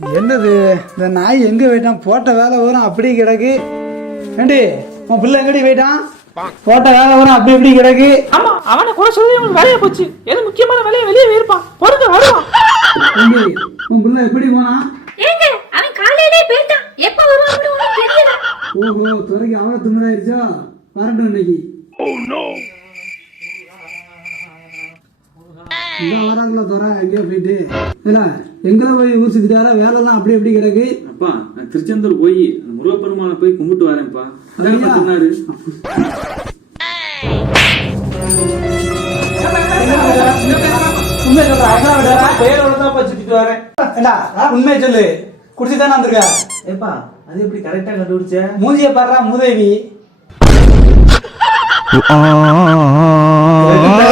என்னது? இந்த நாய் எங்க போயிட்டான்? போட்ட வேலை வரும் அப்படி கிடக்கு. ஏண்டி உன் பிள்ளை எங்கடி போயிட்டான்? போட்ட வேலை வரும் அப்படி இப்படி கிடக்கு. ஆமா அவனை கூட சொல்லி அவனுக்கு வேலையா போச்சு. ஏதோ முக்கியமான வேலையை வெளியே போயிருப்பான். பொறுங்க வருவான். ஏண்டி உன் பிள்ளை எப்படி போனான்? ஏங்க அவன் காலையிலே போயிட்டான். எப்ப வருவான்னு உனக்கு தெரியல. ஓஹோ துறைக்கு அவ்வளோ தும்மதாயிருச்சா வரட்டும் இன்னைக்கு. வராங்களா எங்கேயோ போயிட்டு இல்ல எங்களை போய் ஊர் சுத்திட்டாரா வேலைலாம் அப்படி எப்படி கிடக்கு அப்பா நான் திருச்செந்தூர் போய் அந்த முருகப்பெருமானை போய் கும்பிட்டு வரேன்ப்பா. அதான். சொன்னாரு உண்மை சொல்ற பெயரோட தான் போய் சுத்திட்டு வரேன் ஏண்டா உண்மை சொல்லு குடிச்சு தானே வந்திருக்க ஏப்பா அது எப்படி கரெக்டா கண்டுபிடிச்ச? மூஞ்சிய பாடுறா மூதேவி. இந்தா, இந்தா.